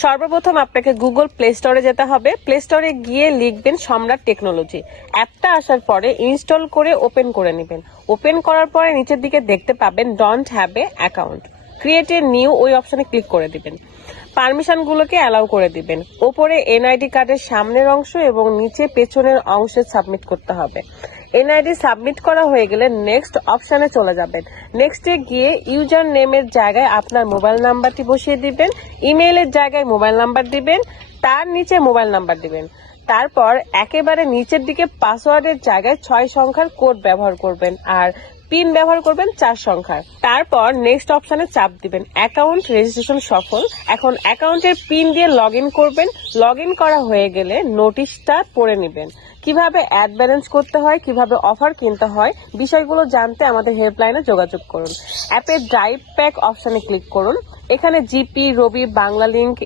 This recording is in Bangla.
সর্বপ্রথম আপনাকে গুগল প্লে স্টোরে যেতে হবে। প্লে স্টোরে গিয়ে লিখবেন সম্রাট টেকনোলজি। অ্যাপটা আসার পরে ইনস্টল করে ওপেন করে নেবেন। ওপেন করার পরে নিচের দিকে দেখতে পাবেন don't have a account, create a new, ওই অপশনে ক্লিক করে দিবেন। পারমিশন গুলোকে অ্যালাউ করে দিবেন। ওপরে এনআইডি কার্ডের সামনের অংশ এবং নিচে পেছনের অংশে সাবমিট করতে হবে। এনআইডি সাবমিট করা হয়ে গেলে নেক্সট অপশনে চলে যাবেন। নেক্সটে গিয়ে ইউজার নেমের জায়গায় আপনার মোবাইল নাম্বারটি বসিয়ে দিবেন, ইমেইলের জায়গায় মোবাইল নাম্বার দিবেন, তার নিচে মোবাইল নাম্বার দিবেন। তারপর একেবারে নিচের দিকে পাসওয়ার্ডের জায়গায় 6 সংখ্যার কোড ব্যবহার করবেন আর পিন ব্যবহার করবেন 4 সংখ্যার। তারপর নেক্সট অপশনে চাপ দিবেন। অ্যাকাউন্ট রেজিস্ট্রেশন সফল। এখন অ্যাকাউন্টের পিন দিয়ে লগ ইন করবেন। লগ ইন করা হয়ে গেলে নোটিশটা পড়ে নেবেন। কিভাবে অ্যাড ব্যালেন্স করতে হয়, কিভাবে অফার কিনতে হয়, বিষয়গুলো জানতে আমাদের হেল্পলাইনে যোগাযোগ করুন। অ্যাপের ড্রাইভ প্যাক অপশনে ক্লিক করুন। এখানে জিপি, রবি, বাংলা লিংক,